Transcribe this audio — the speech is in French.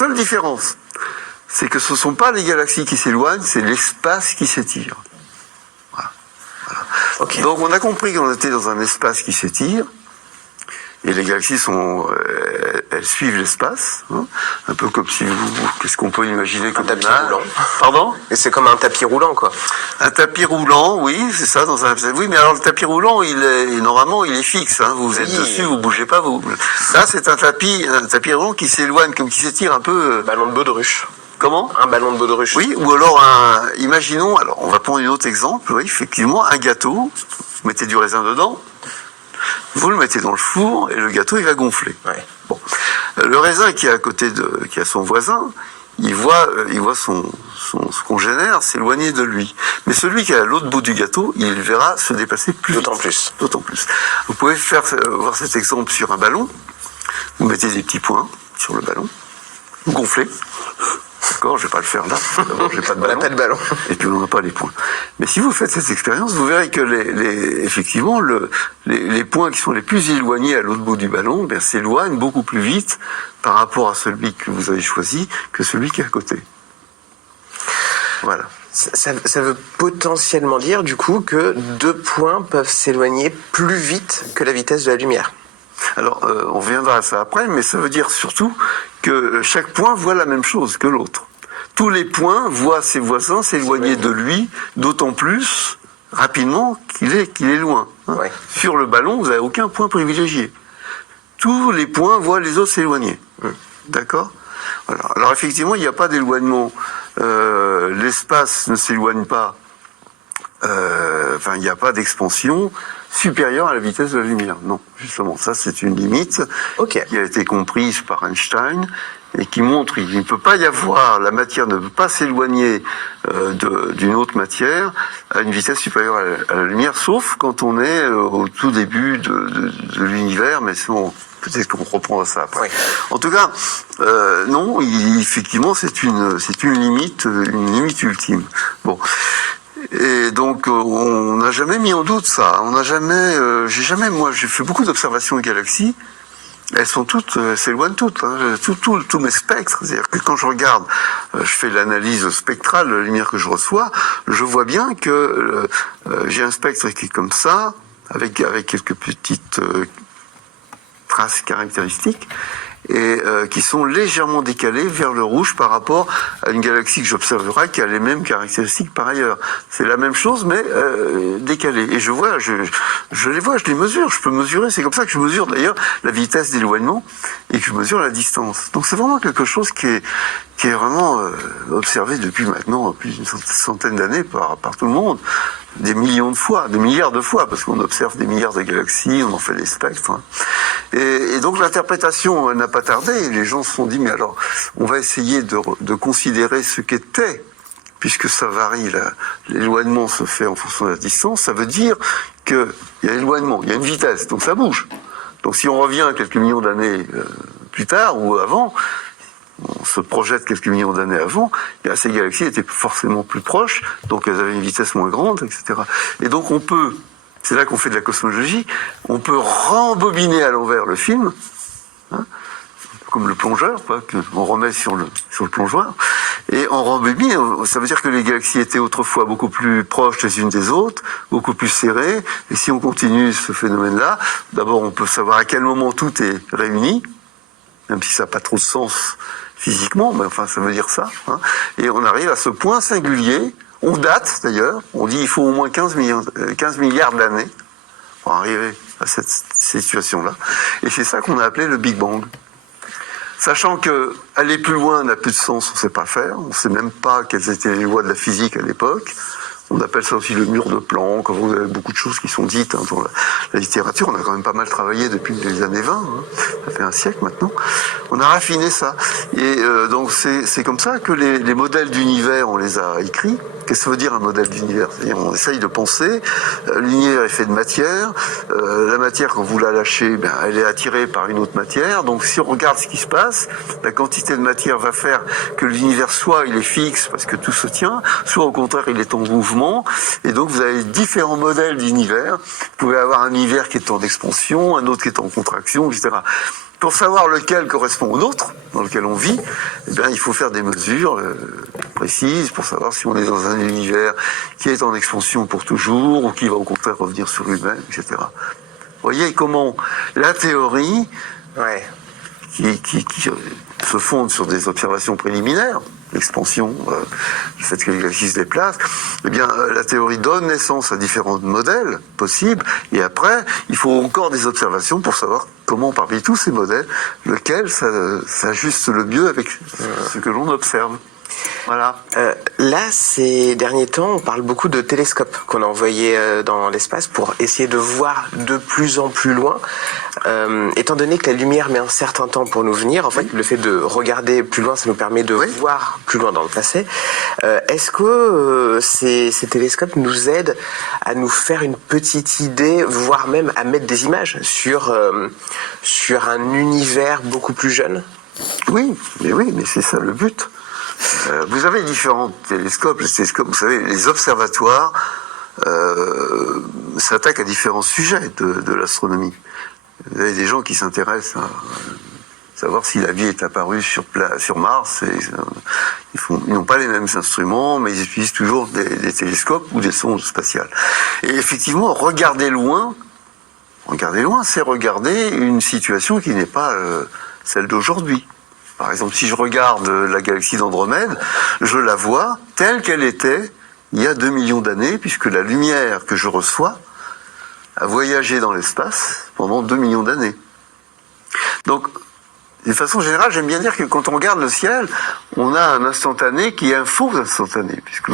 Seule différence, c'est que ce ne sont pas les galaxies qui s'éloignent, c'est l'espace qui s'étire. Voilà. Okay. Donc on a compris qu'on était dans un espace qui s'étire, et les galaxies elles suivent l'espace, hein, un peu comme si qu'est-ce qu'on peut imaginer comme un tapis roulant. Pardon ? Et c'est comme un tapis roulant, quoi. Un tapis roulant, oui, c'est ça. Oui, mais alors le tapis roulant, normalement, il est fixe. Hein, vous êtes dessus, vous bougez pas. Là, c'est un tapis roulant qui s'éloigne, comme qui s'étire un peu. Ballon de baudruche. Comment ? Un ballon de baudruche. Oui, ou alors imaginons. Alors, on va prendre un autre exemple. Oui, effectivement, un gâteau. Vous mettez du raisin dedans. Vous le mettez dans le four et le gâteau il va gonfler. Ouais. Bon, le raisin qui est à côté qui a son voisin, il voit son congénère s'éloigner de lui. Mais celui qui est à l'autre bout du gâteau, il verra se déplacer plus vite. D'autant plus. Vous pouvez voir cet exemple sur un ballon. Vous mettez des petits points sur le ballon, vous gonflez. D'accord, je vais pas le faire là. D'abord, j'ai pas de ballon. On n'a pas de ballon. Et puis on n'a pas les points. Mais si vous faites cette expérience, vous verrez que effectivement, les points qui sont les plus éloignés à l'autre bout du ballon, s'éloignent beaucoup plus vite par rapport à celui que vous avez choisi que celui qui est à côté. Voilà. Ça veut potentiellement dire, du coup, que 2 points peuvent s'éloigner plus vite que la vitesse de la lumière. Alors, on reviendra à ça après, mais ça veut dire surtout que chaque point voit la même chose que l'autre. Tous les points voient ses voisins s'éloigner de lui, d'autant plus rapidement qu'il est loin. Hein. Ouais. Sur le ballon, vous n'avez aucun point privilégié. Tous les points voient les autres s'éloigner. D'accord ? Voilà. Alors effectivement, il n'y a pas d'éloignement. L'espace ne s'éloigne pas. Il n'y a pas d'expansion supérieure à la vitesse de la lumière. Non, justement, ça c'est une limite qui a été comprise par Einstein et qui montre qu'il ne peut pas y avoir, la matière ne peut pas s'éloigner d'une autre matière à une vitesse supérieure à la lumière, sauf quand on est au tout début de l'univers, mais peut-être qu'on reprendra ça après. Oui. En tout cas, non, effectivement, c'est une limite ultime. Bon. Et donc, on n'a jamais mis en doute ça. On n'a jamais, j'ai fait beaucoup d'observations de galaxies. Elles s'éloignent toutes. Hein. Tous mes spectres. C'est-à-dire que quand je regarde, je fais l'analyse spectrale de la lumière que je reçois, je vois bien que j'ai un spectre qui est comme ça, avec quelques petites traces caractéristiques, et qui sont légèrement décalées vers le rouge par rapport à une galaxie que j'observerai qui a les mêmes caractéristiques par ailleurs. C'est la même chose, mais décalée. Et je les mesure, je peux mesurer. C'est comme ça que je mesure d'ailleurs la vitesse d'éloignement et que je mesure la distance. Donc c'est vraiment quelque chose qui est vraiment observé depuis maintenant plus d'une centaine d'années par tout le monde. Des millions de fois, des milliards de fois, parce qu'on observe des milliards de galaxies, on en fait des spectres. Hein. Et donc l'interprétation n'a pas tardé, et les gens se sont dit, mais alors, on va essayer de considérer ce qu'était, puisque ça varie, l'éloignement se fait en fonction de la distance, ça veut dire qu'il y a l'éloignement, il y a une vitesse, donc ça bouge. Donc si on revient quelques millions d'années plus tard, ou avant, on se projette quelques millions d'années avant, ces galaxies étaient forcément plus proches, donc elles avaient une vitesse moins grande, etc. Et donc c'est là qu'on fait de la cosmologie, on peut rembobiner à l'envers le film, hein, comme le plongeur, qu'on remet sur le plongeoir, et en rembobine, ça veut dire que les galaxies étaient autrefois beaucoup plus proches les unes des autres, beaucoup plus serrées, et si on continue ce phénomène-là, d'abord on peut savoir à quel moment tout est réuni, même si ça n'a pas trop de sens physiquement, mais enfin ça veut dire ça. Hein. Et on arrive à ce point singulier, on date d'ailleurs, on dit il faut au moins 15 milliards d'années pour arriver à cette situation-là. Et c'est ça qu'on a appelé le Big Bang. Sachant que aller plus loin n'a plus de sens, on ne sait pas faire, on ne sait même pas quelles étaient les lois de la physique à l'époque. On appelle ça aussi le mur de Planck. Vous avez beaucoup de choses qui sont dites dans la littérature. On a quand même pas mal travaillé depuis les années 20. Hein. Ça fait un siècle maintenant. On a raffiné ça. Et donc c'est comme ça que les modèles d'univers, on les a écrits. Qu'est-ce que ça veut dire un modèle d'univers ? C'est-à-dire on essaye de penser. L'univers est fait de matière. La matière, quand vous la lâchez, elle est attirée par une autre matière. Donc si on regarde ce qui se passe, la quantité de matière va faire que l'univers soit il est fixe parce que tout se tient, soit au contraire il est en mouvement. Et donc vous avez différents modèles d'univers. Vous pouvez avoir un univers qui est en expansion, un autre qui est en contraction, etc. Pour savoir lequel correspond au nôtre, dans lequel on vit, eh bien, il faut faire des mesures précises pour savoir si on est dans un univers qui est en expansion pour toujours ou qui va au contraire revenir sur lui-même, etc. Vous voyez comment la théorie, Ouais. qui se fonde sur des observations préliminaires, l'expansion, le fait que les galaxies se déplacent, eh bien, la théorie donne naissance à différents modèles possibles, et après, il faut encore des observations pour savoir comment, parmi tous ces modèles, lequel s'ajuste le mieux avec ce que l'on observe. Voilà. Là, ces derniers temps, on parle beaucoup de télescopes qu'on a envoyés dans l'espace pour essayer de voir de plus en plus loin. Étant donné que la lumière met un certain temps pour nous venir, en fait, le fait de regarder plus loin, ça nous permet de voir plus loin dans le passé. Est-ce que ces télescopes nous aident à nous faire une petite idée, voire même à mettre des images sur un univers beaucoup plus jeune? Oui, mais c'est ça le but. Vous avez différents télescopes. Les télescopes, vous savez, les observatoires s'attaquent à différents sujets de l'astronomie. Vous avez des gens qui s'intéressent à savoir si la vie est apparue sur Mars. Ils n'ont pas les mêmes instruments, mais ils utilisent toujours des télescopes ou des sondes spatiales. Et effectivement, regarder loin, c'est regarder une situation qui n'est pas celle d'aujourd'hui. Par exemple, si je regarde la galaxie d'Andromède, je la vois telle qu'elle était il y a 2 millions d'années, puisque la lumière que je reçois a voyagé dans l'espace pendant 2 millions d'années. Donc, de façon générale, j'aime bien dire que quand on regarde le ciel, on a un instantané qui est un faux instantané, puisque